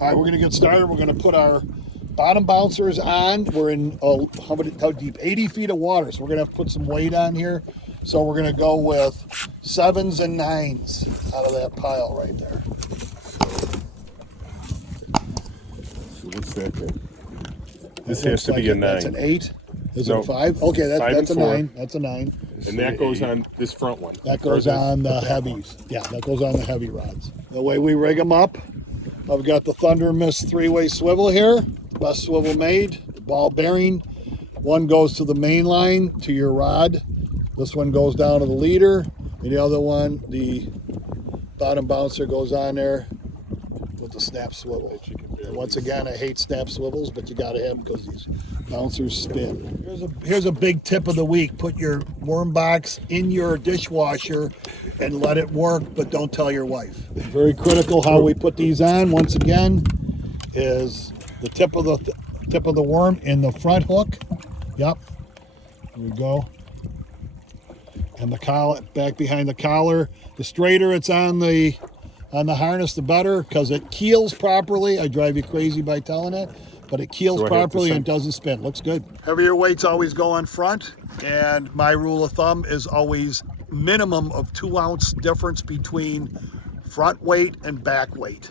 All right, we're gonna get started. We're gonna put our bottom bouncers on. We're in, how deep? 80 feet of water. So we're gonna have to put some weight on here. So we're gonna go with 7s and 9s out of that pile right there. So what's that then? This That has to looks be like a 9. That's an 8. Is it No. a 5? Okay, 5 that's a and 4. 9. That's a 9. And that goes on this front one. That goes on the heavies. Yeah, that goes on the heavy rods. The way we rig them up, I've got the Thunder Mist 3-way swivel here. Best swivel made. The ball bearing. One goes to the main line to your rod. This one goes down to the leader. And the other one, the bottom bouncer, goes on there with the snap swivel. And once again, I hate snap swivels, but you got to have them because these bouncers spin. Here's a big tip of the week. Put your worm box in your dishwasher and let it work, but don't tell your wife. Very critical how we put these on. Once again, is the tip of the worm in the front hook. Yep. There we go. And the collar back behind the collar. The straighter it's on the harness, the better, because it keels properly. I drive you crazy by telling it, but it keels properly and doesn't spin. Looks good. Heavier weights always go on front, and my rule of thumb is always minimum of 2 ounce difference between front weight and back weight,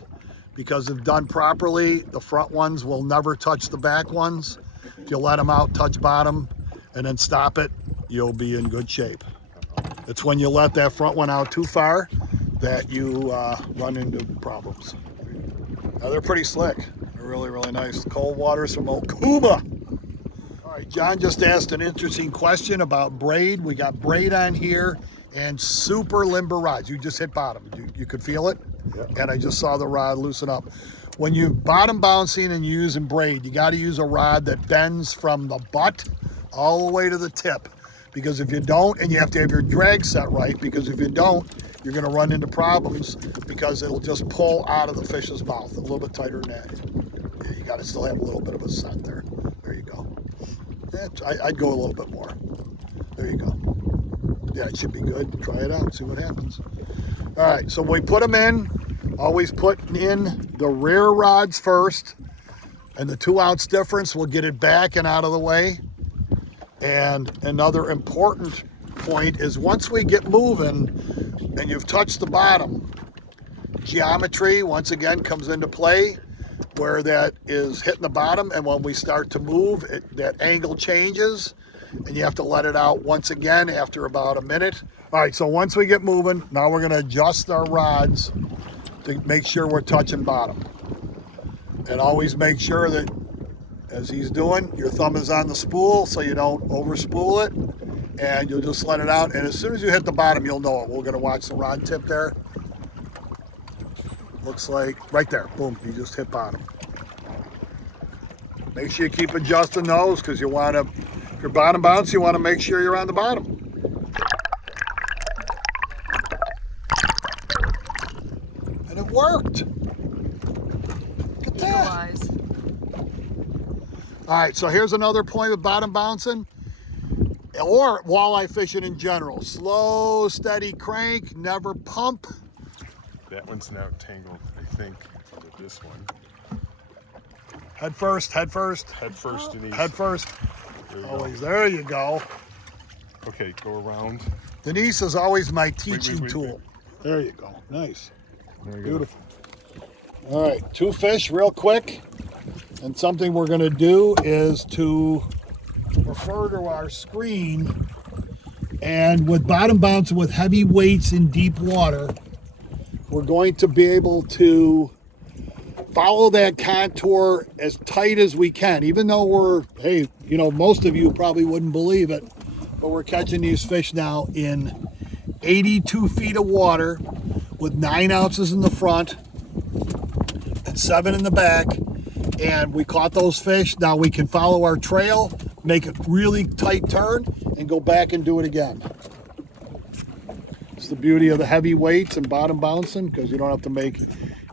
because if done properly, the front ones will never touch the back ones. If you let them out, touch bottom, and then stop it, you'll be in good shape. It's when you let that front one out too far that you run into problems. Now, they're pretty slick. They're really, really nice. Cold waters from Okuba. All right, John just asked an interesting question about braid. We got braid on here and super limber rods. You just hit bottom. You could feel it? Yep. And I just saw the rod loosen up. When you're bottom bouncing and you're using braid, you got to use a rod that bends from the butt all the way to the tip. Because if you don't, and you have to have your drag set right, because if you don't, you're going to run into problems because it'll just pull out of the fish's mouth a little bit tighter than that. Yeah, you got to still have a little bit of a set there. There you go. Yeah, I'd go a little bit more. There you go. Yeah, it should be good. Try it out, see what happens. All right, so when we put them in, always put in the rear rods first, and the 2 ounce difference will get it back and out of the way. And another important point is once we get moving and you've touched the bottom, geometry once again comes into play where that is hitting the bottom, and when we start to move, that angle changes and you have to let it out once again after about a minute. All right, so once we get moving, now we're gonna adjust our rods to make sure we're touching bottom. And always make sure that, as he's doing, your thumb is on the spool so you don't over spool it, and you'll just let it out, and as soon as you hit the bottom, you'll know it. We're gonna watch the rod tip there. Looks like right there, boom, you just hit bottom. Make sure you keep adjusting those, because you want to, if you're bottom bounce, you want to make sure you're on the bottom. And it worked. Look at that. All right, so here's another point with bottom bouncing or walleye fishing in general. Slow, steady crank, never pump. That one's now tangled, I think, with this one. Head first, head first. Head first, Denise. Head first. There you Always, go. there you go. Okay, go around. Denise is always my teaching wait. tool. There you go, nice. There you Beautiful. All right, 2 fish real quick. And something we're gonna do is to refer to our screen, and with bottom bouncing with heavy weights in deep water, we're going to be able to follow that contour as tight as we can, even though we're, hey, you know, most of you probably wouldn't believe it, but we're catching these fish now in 82 feet of water with 9 ounces in the front and 7 in the back. And we caught those fish. Now we can follow our trail, make a really tight turn, and go back and do it again. It's the beauty of the heavy weights and bottom bouncing, because you don't have to make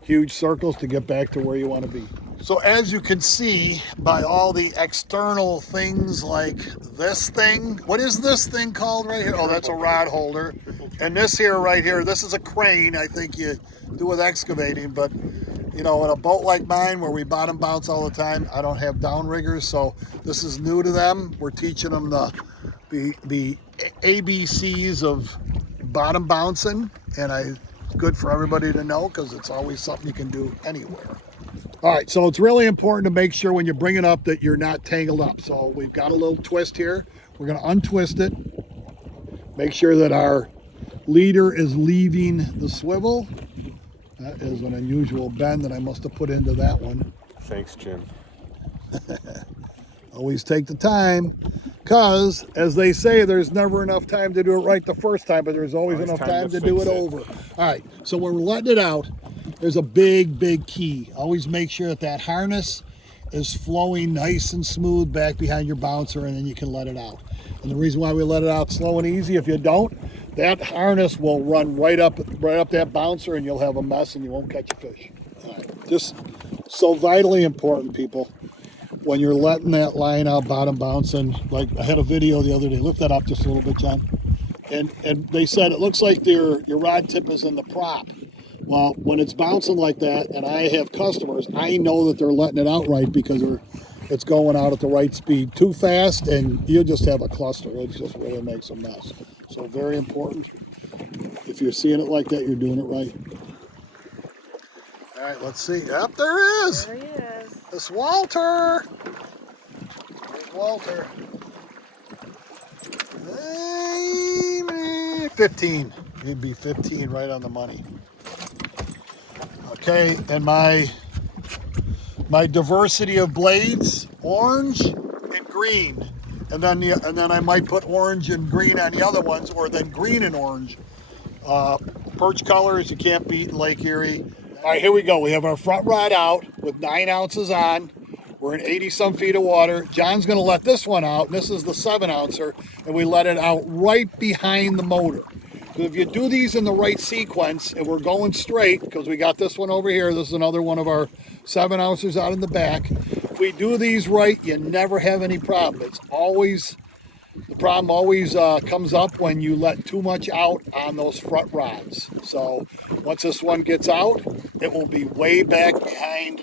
huge circles to get back to where you want to be. So as you can see by all the external things like this thing, what is this thing called right here? Oh, that's a rod holder. And this here right here, this is a crane, I think you do with excavating, but you know, in a boat like mine where we bottom bounce all the time, I don't have downriggers, so this is new to them. We're teaching them the ABCs of bottom bouncing, and it's good for everybody to know because it's always something you can do anywhere. All right, so it's really important to make sure when you bring it up that you're not tangled up. So we've got a little twist here. We're going to untwist it. Make sure that our leader is leaving the swivel. That is an unusual bend that I must have put into that one. Thanks, Jim. Always take the time, because as they say, there's never enough time to do it right the first time, but there's always enough time to do it over. All right, so when we're letting it out, there's a big key. Always make sure that that harness is flowing nice and smooth back behind your bouncer, and then you can let it out. And the reason why we let it out slow and easy, if you don't, that harness will run right up that bouncer, and you'll have a mess and you won't catch a fish. All right, just so vitally important, people. When you're letting that line out bottom bouncing, like I had a video the other day, lift that up just a little bit, John. And they said it looks like your rod tip is in the prop. Well, when it's bouncing like that, and I have customers, I know that they're letting it out right because it's going out at the right speed. Too fast, and you just have a cluster. It just really makes a mess. So very important. If you're seeing it like that, you're doing it right. All right, let's see. Yep, there is. There he is. It's Walter. There's Walter. Hey, 15. He'd be 15 right on the money. Okay, and my diversity of blades, orange and green. And then I might put orange and green on the other ones, or then green and orange. Perch colors you can't beat in Lake Erie. All right, here we go. We have our front rod out with 9 ounces on. We're in 80-some feet of water. John's going to let this one out. This is the 7-ouncer, and we let it out right behind the motor. If you do these in the right sequence, and we're going straight, because we got this one over here. This is another one of our 7-ouncers out in the back. If we do these right, you never have any problem. The problem always comes up when you let too much out on those front rods. So once this one gets out, it will be way back behind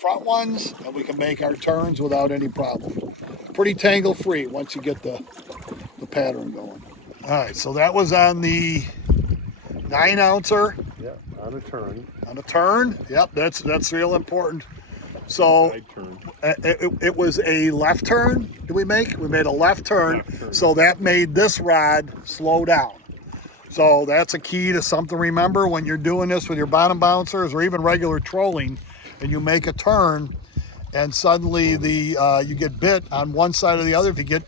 front ones, and we can make our turns without any problem. Pretty tangle free once you get the pattern going. All right, so that was on the 9-ouncer. Yeah, on a turn. On a turn, yep, that's real important. So Side turn. it was a left turn. Did we make? We made a left turn. Left turn. So that made this rod slow down. So that's a key to something to remember when you're doing this with your bottom bouncers or even regular trolling, and you make a turn, and suddenly you get bit on one side or the other. If you get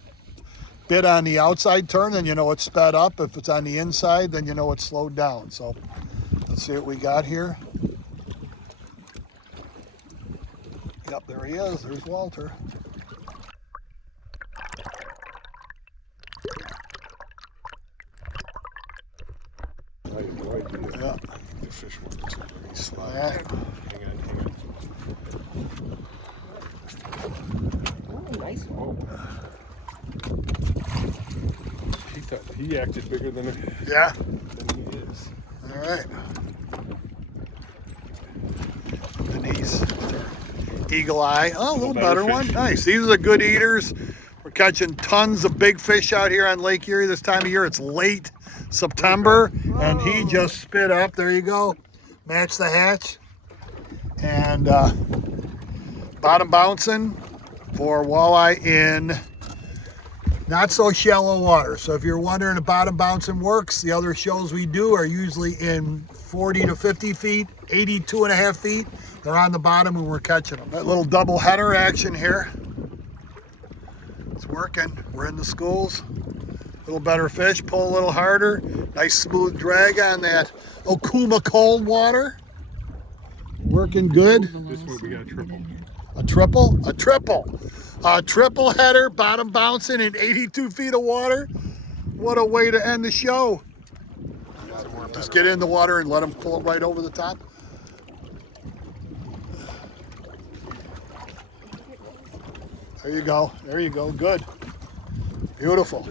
bit on the outside turn, then you know it's sped up. If it's on the inside, then you know it's slowed down. So let's see what we got here. Yep, there he is. There's Walter. I have no idea. Yeah. The fish wants to really slide. Yeah. Hang on. Oh, nice one. Oh. He acted bigger than Yeah. he is. All right. Denise. Eagle eye. Oh, a little better one. fish. Nice. These are the good eaters. We're catching tons of big fish out here on Lake Erie this time of year. It's late September, and he just spit up. There you go. Match the hatch. And bottom bouncing for walleye in not so shallow water. So if you're wondering if bottom bouncing works, the other shows we do are usually in 40 to 50 feet, 82.5 feet. They're on the bottom and we're catching them. That little double header action here. It's working. We're in the schools. A little better fish, pull a little harder. Nice smooth drag on that Okuma cold water. Working good. This one we got triple. A triple? A triple. A triple header, bottom bouncing in 82 feet of water. What a way to end the show. Just get in the water and let them pull it right over the top. There you go. There you go. Good. Beautiful.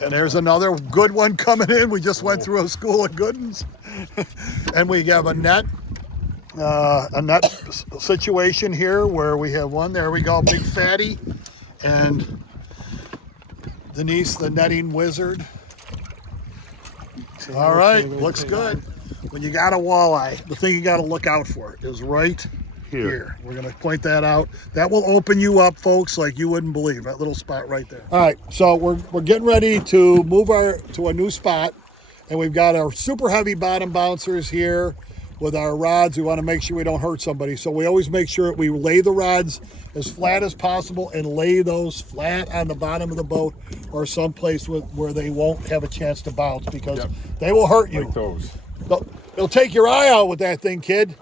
And there's another good one coming in. We just went through a school of good ones. And we have a net. a net situation here where we have one. There we go, big fatty, and Denise, the netting wizard. All right, looks good. When you got a walleye, the thing you got to look out for is right here. We're going to point that out. That will open you up, folks, like you wouldn't believe. That little spot right there. All right, so we're getting ready to move to a new spot, and we've got our super heavy bottom bouncers here with our rods. We want to make sure we don't hurt somebody, so we always make sure we lay the rods as flat as possible and lay those flat on the bottom of the boat or someplace where they won't have a chance to bounce, because they will hurt you. Like those. It'll take your eye out with that thing, kid.